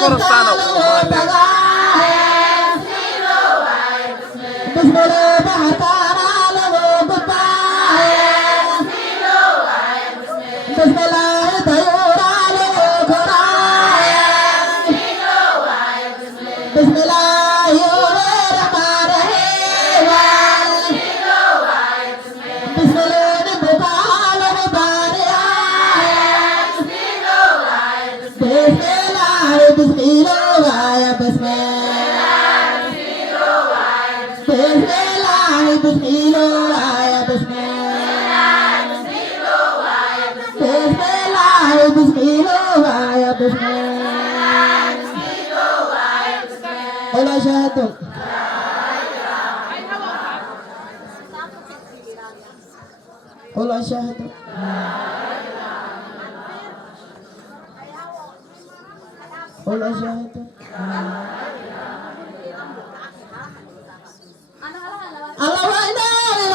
korosana umane ولا شهادة ولا شهادة ولا شهادة الله لا إله إلا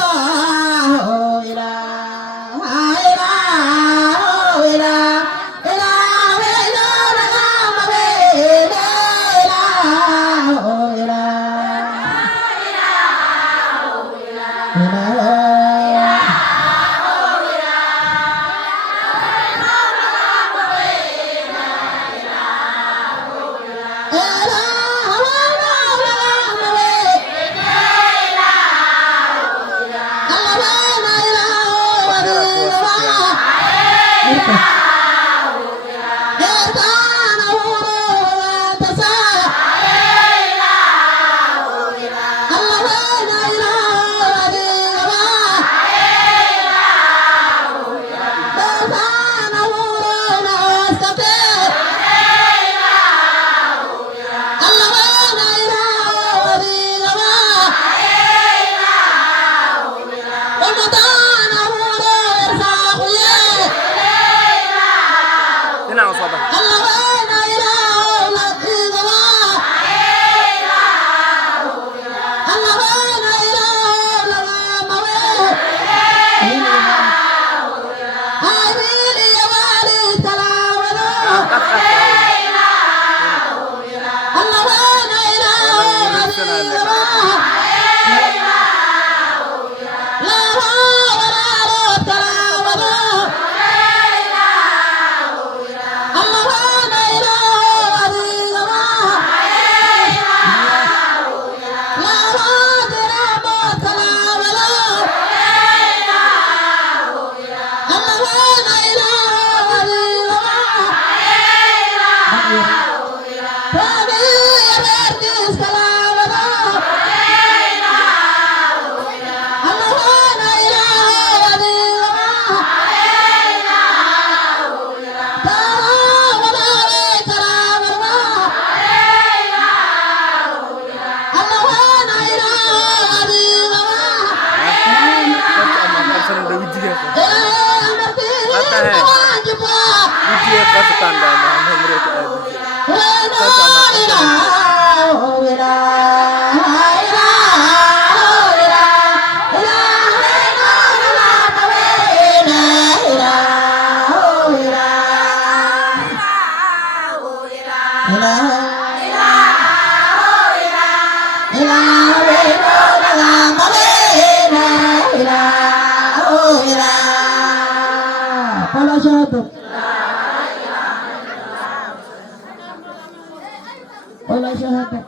ولا شهادة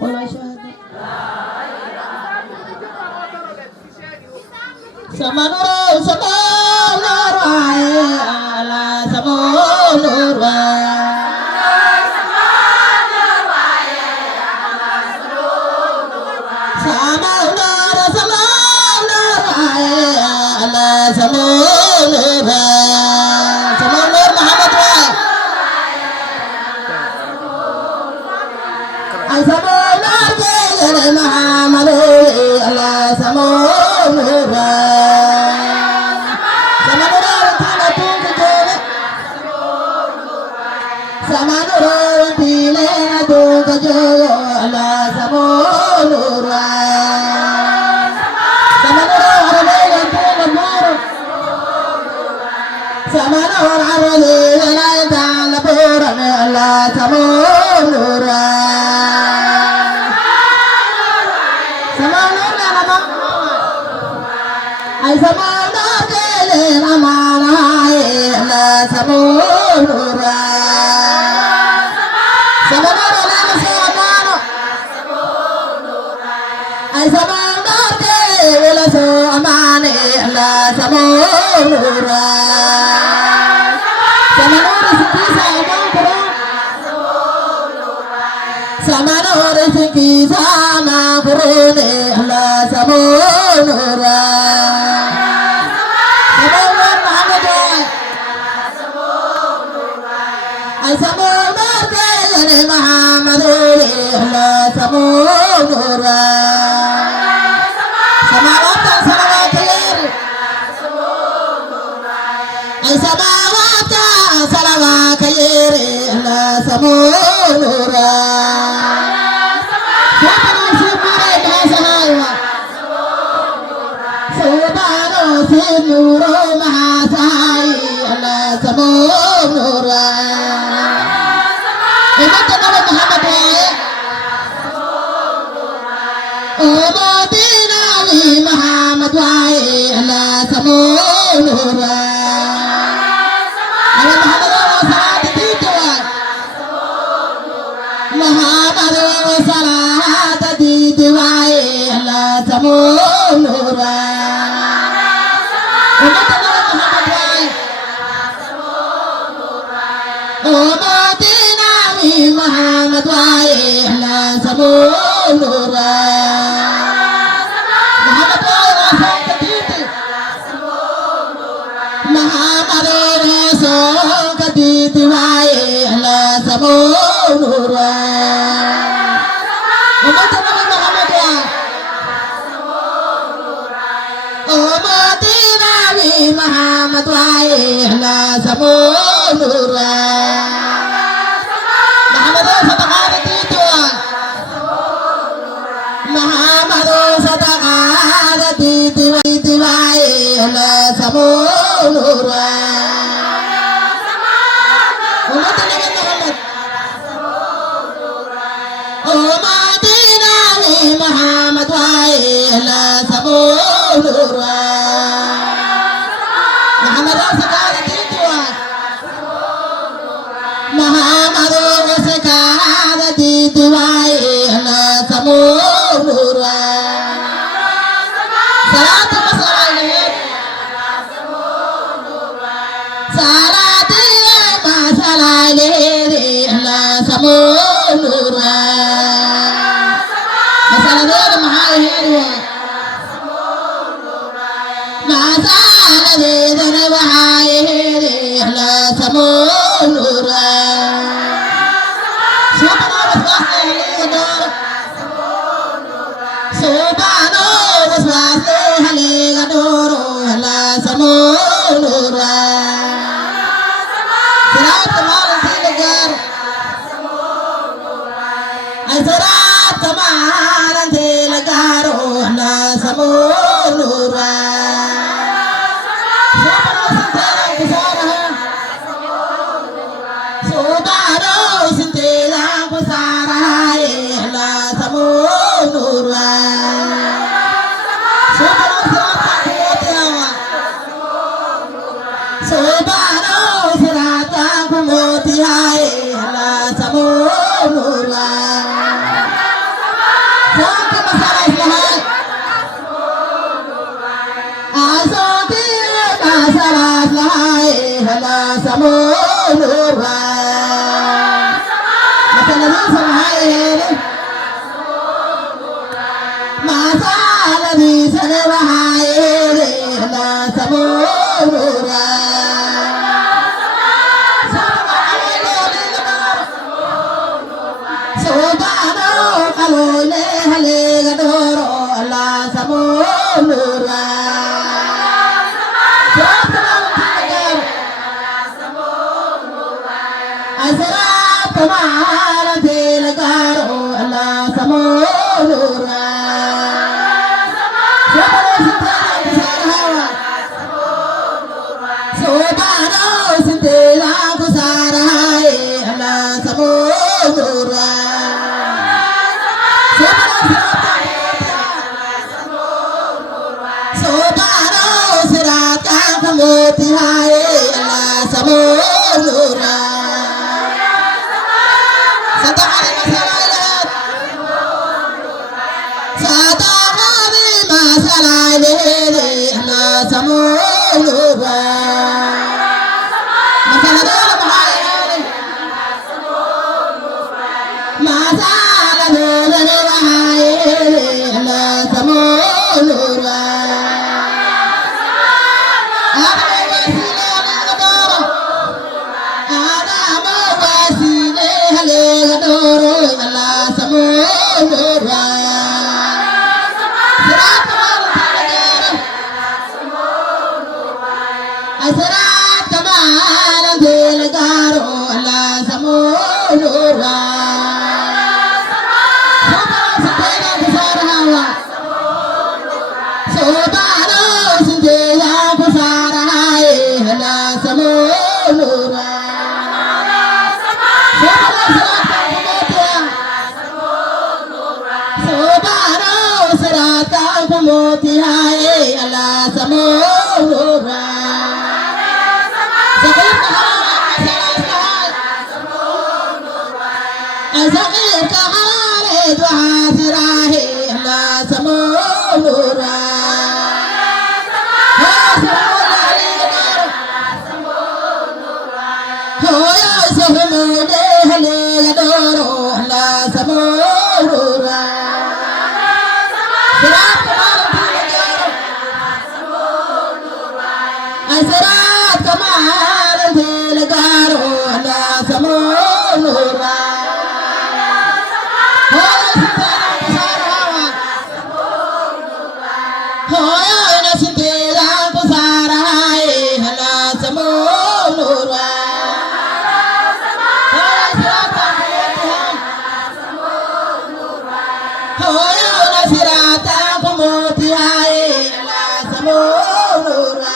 ولا شهادة سمنور سمنور على سمنور Sama Samanur aruli lai dal puran Allah samunur samanur nama ai samanur kele namana Allah samunur samanur nama samanur ai samanur kele so amane Allah samunur Samanur siki sama kurune Allah samunur samunur Muhammad ay samunur kene Muhammad Allah samunur samawat ay samawat salawat kayere Allah samunur Nuru mahasai Allah samunur ini nama Muhammad Umati Nabi Muhammad Allah samunur Allah Muhammad salat itu Muhammad salat itu Allah samunur Umati Nabi Muhammad Allah samunur Muhammad Rasul ketiti Muhammad Rasul ketiti Allah samunur Umati Nabi Muhammad Umati Nabi Muhammad Allah samunur Allah samunur Umati Nabi Muhammad Allah samunur Muhammad sekarang itu Muhammad sekarang itu Allah samunur salatu salati masalale Allah samunur masalale mahayir masalale mahayir Allah samunur subhanallah Allah samunur Salat kemarin di negara Salat kemarin di negara Allah samunur Subhanallah sintila kusara Allah samunur Subhanallah sirataku mutihai Allah samunur Sakit masalah Islam Asati masalah Islam Allah samunur Masalah Islam masalah Islam Allah samunur Allah samunur Asrat kemarin di negara Allah samunur Subhanallah Satanabi masalai le la samolura. Masaladora bahai masala dole bahai la samolura. Asrat kamal dil garo la samolura. Sobano sindela pusarae la samolura. Sobano sarata kumoti hai la samolura. Azaqir kahare duhasirahe la samolura. Hoya sahmude hale gadoro la samolura. Asrat kamal dil garo la samolura. Hoya na sindela pusarae la samolura. Hoya na sirata kumoti hai la samolura.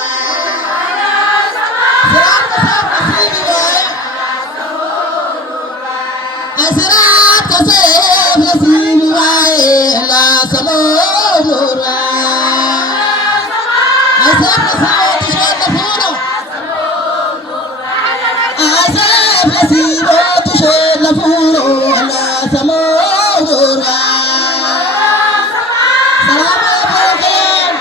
Asrat kasef nasibi wae la samolura. Asaf nasawati shota funo. Asaf nasiboti shota funo la samolura. Salam alaikum.